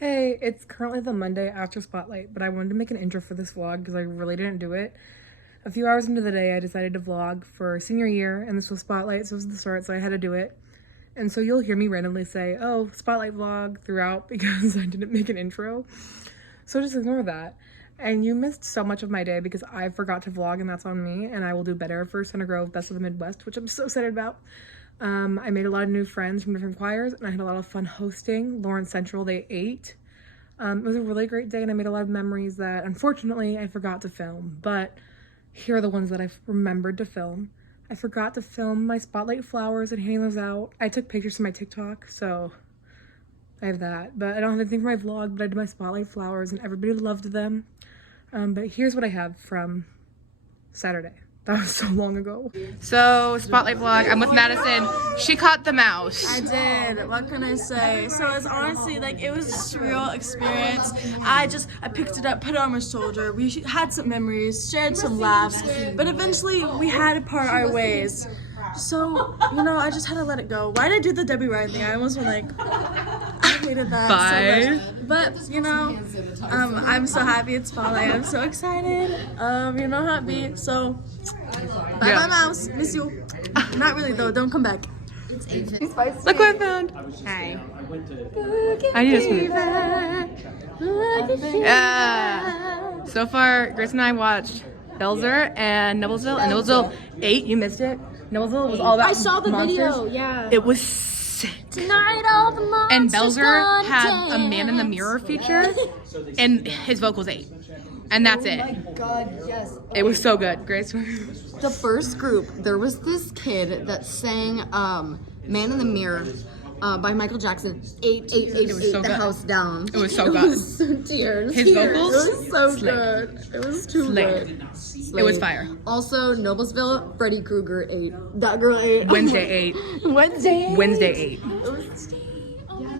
Hey, it's currently the Monday after Spotlight, but I wanted to make an intro for this vlog because I really didn't do it. A few hours into the day, I decided to vlog for senior year, and this was Spotlight, so it was the start, so I had to do it. And so you'll hear me randomly say, oh, Spotlight vlog throughout because I didn't make an intro. So just ignore that. And you missed so much of my day because I forgot to vlog, and that's on me, and I will do better for Center Grove Best of the Midwest, which I'm so excited about. I made a lot of new friends from different choirs, and I had a lot of fun hosting Lawrence Central Day 8. It was a really great day, and I made a lot of memories that unfortunately I forgot to film, but here are the ones that I've remembered to film. I forgot to film my Spotlight flowers and hang those out. I took pictures for my TikTok, so I have that, but I don't have anything for my vlog, but I did my Spotlight flowers and everybody loved them. But here's what I have from Saturday. That was so long ago. So, Spotlight vlog, I'm with Madison. She caught the mouse. I did. What can I say? So it's honestly like it was a surreal experience. I picked it up, put it on my shoulder. We had some memories, shared some laughs, but eventually we had to part our ways. So, I just had to let it go. Why did I do the Debbie Ryan thing? I almost went like, I hated that so much. But, I'm so happy it's Spotlight. I'm so excited. Happy. So, bye my mouse. Miss you. Not really though. Don't come back. Look what I found. Hi. I need a smooth. Yeah. So far, Grace and I watched Belzer and Noblesville. And Noblesville 8, you missed it. Noblesville was all about I saw the monsters. video. Yeah. It was sick. Tonight all the monsters And Belzer had a dance. Man in the Mirror feature, and his vocals 8. And that's it. Oh my god, yes. It was so good. Grace. The first group, there was this kid that sang Man in the Mirror by Michael Jackson. 888 so the good. house down. It was so good. Was tears. His vocals? It was so Slayed. good. It was too Slayed. good. It was fire. Also, Noblesville, Freddy Krueger 8. That girl 8. Wednesday 8. Wednesday 8.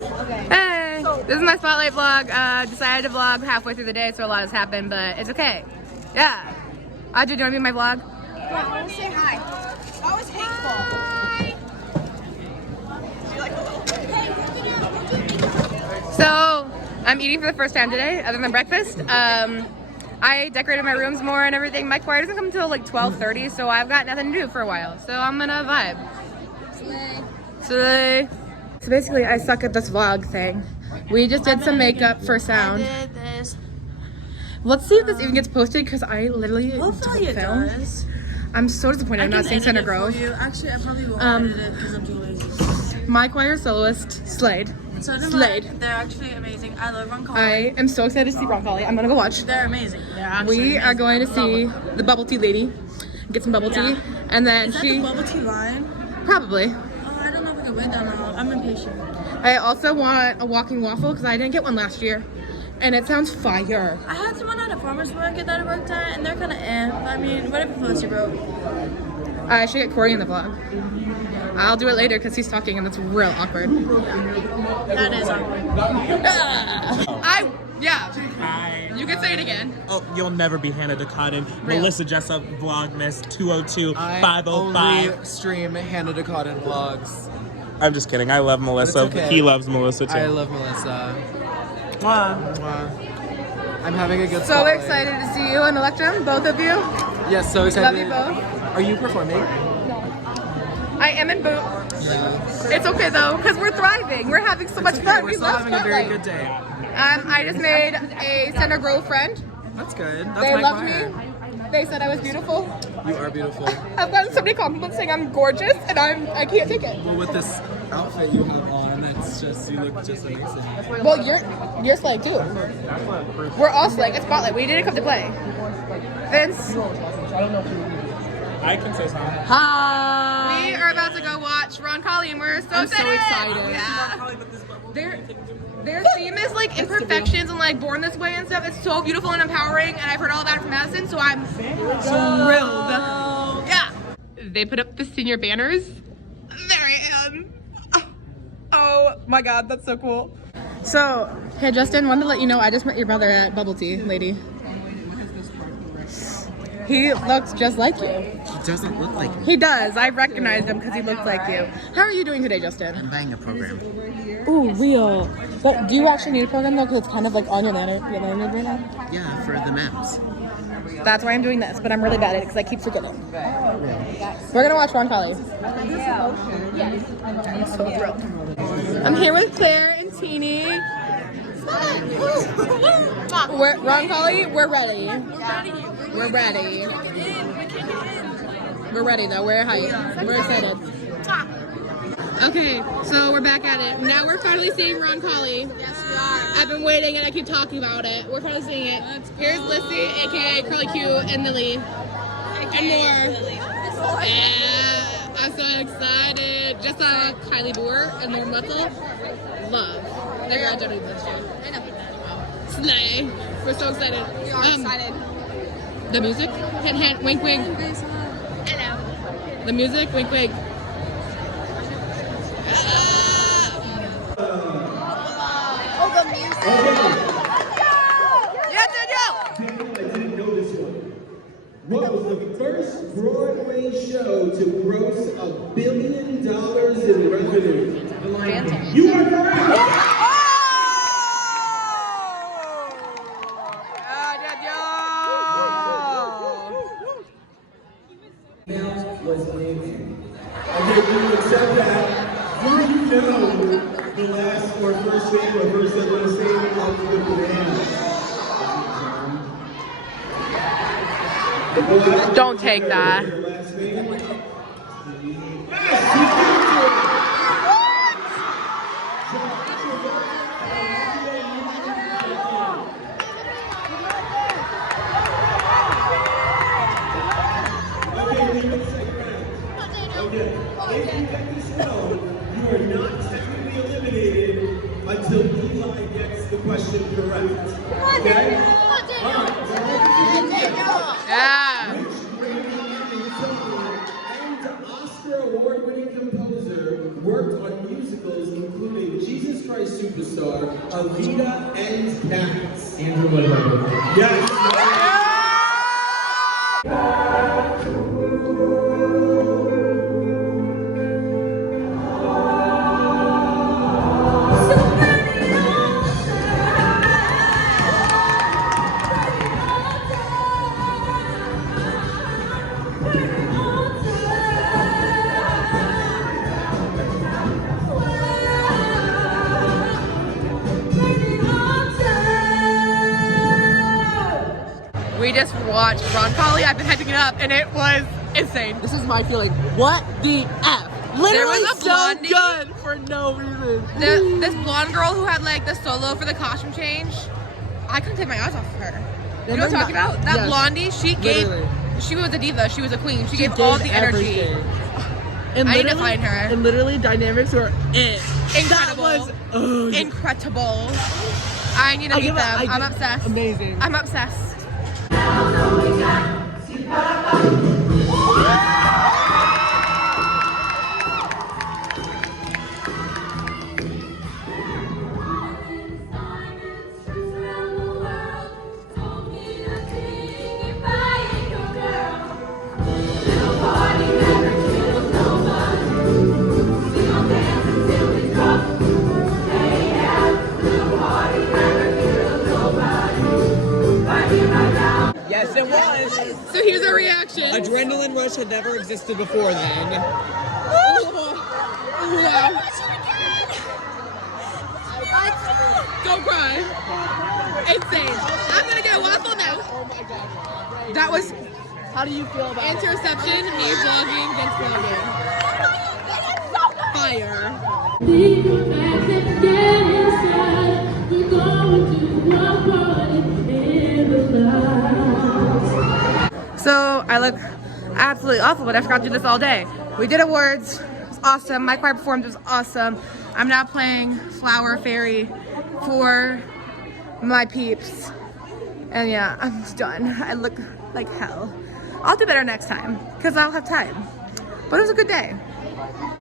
Okay. Hey, this is my Spotlight vlog. Decided to vlog halfway through the day, so a lot has happened, but it's okay. Yeah. Audrey, do you want to be in my vlog? Yeah, I want to say hi. That was hateful. So, I'm eating for the first time today, other than breakfast. I decorated my rooms more and everything. My choir doesn't come until like 12:30, so I've got nothing to do for a while. So I'm gonna vibe. Slay. So basically, I suck at this vlog thing. We just did some makeup for sound. I did this. Let's see if this even gets posted, because I literally Hopefully don't it film. does. I'm so disappointed I'm not seeing Center Grove. Actually, I probably won't edit it because I'm too lazy. My choir soloist, Slade. So do Slade. mine. They're actually amazing. I love roncalli. I am so excited to see roncalli. I'm gonna go watch. They're amazing. They're actually We are amazing. going to see the bubble tea lady, get some bubble tea, and then Is that the bubble tea line? probably. Oh, I don't know if we can wait down the hall. I'm impatient. I also want a walking waffle because I didn't get one last year, and it sounds fire. I had someone at a farmer's market that I worked at, and they're kind of I mean, whatever floats your boat. I should get Corey in the vlog. I'll do it later because he's talking and that's real awkward. That is awkward. Yeah. Hi. You can say it again. Oh, you'll never be Hannah DeCotton. Real. Melissa Jessup, Vlogmas 202 I 505. only stream Hannah DeCotton vlogs. I'm just kidding. I love Melissa. It's okay. He loves Melissa too. I love Melissa. Mwah. Mwah. I'm having a good So spotlight. excited to see you in Electrum, both of you. Yes, so excited. Love you both. Are you performing? I am in boot. It's okay though, because we're thriving. We're having so much fun. We're We still love having a very Spotlight. good day. I just made a Center Grove friend. That's good. That's They my loved choir. me. They said I was beautiful. You are beautiful. I've gotten so many compliments saying I'm gorgeous, and I can't take it. Well, with this outfit you have on, it's just, you look just amazing. Well, you're Slade too. We're all Slade. It's Spotlight. We didn't come to play. Vince. I can say something. Hi. We are about to go watch roncalli, and we're so excited. Yeah. Their theme is like imperfections and like born this way and stuff. It's so beautiful and empowering, and I've heard all about it from Madison, so I'm thrilled. Yeah. They put up the senior banners. There I am. Oh my god, that's so cool. So, hey Justin, wanted to let you know I just met your brother at Bubble Tea Lady. He looks just like you. doesn't look like me. He does. I recognized him because he looked like you. How are you doing today, Justin? I'm buying a program. Ooh, real. But do you actually need a program though? Because it's kind of like on your lanyard right now. Yeah, for the maps. That's why I'm doing this, but I'm really bad at it because I keep forgetting. We're gonna watch Roncalli. I'm so thrilled. I'm here with Claire and Teeny. Roncalli, we're ready. We're ready. We're ready though. We're hyped. We're excited. Okay, so we're back at it. Now we're finally seeing Roncalli. Yes, we are. I've been waiting and I keep talking about it. We're finally seeing it. Here's Lissy, aka Curly Q, and Lily. And more. Yeah, I'm so excited. Just saw Kylie Boer and Lauren Wetzel. Love. They're graduating this year. I know. Slay. We're so excited. We are excited. The music? Hint, hint, wink, wink. Hello. The music, wink, wink. Oh, the music. I didn't know this one. What was the first Broadway show to gross $1 billion in revenue? You are correct. Was amazing. Okay, do you accept that? Do you know the last or first name or first and last name of the band? Don't take that. Okay, if you get this wrong, you are not technically eliminated until Eli gets the question correct. Okay? Alright, Yeah. and Oscar award-winning composer worked on musicals including Jesus Christ Superstar, Evita, and Cats. Andrew Lloyd Webber. Yes. We just watched Roncalli. I've been hyping it up, and it was insane. This is my feeling. What the F? Literally was a so blondie. good for no reason. This blonde girl who had like the solo for the costume change, I couldn't take my eyes off of her. You know what I'm talking about? That Yes. blondie, she Literally. was a diva. She was a queen. She gave all the energy. everything. And I need to literally- find her. And literally, dynamics were it. Incredible. That was Incredible. I need to meet them. I'm obsessed. Amazing. I'm obsessed. Yes, it was. So here's our reaction. Adrenaline rush had never existed before then. Go cry. Insane. I'm gonna get a waffle now. Oh my god. That was How do you feel about it? interception, me vlogging against vlogging. Fire. So I look absolutely awful, but I forgot to do this all day. We did awards. It was awesome. My choir performed. It was awesome. I'm now playing Flower Fairy for my peeps. And yeah, I'm just done. I look like hell. I'll do better next time because I'll have time. But it was a good day.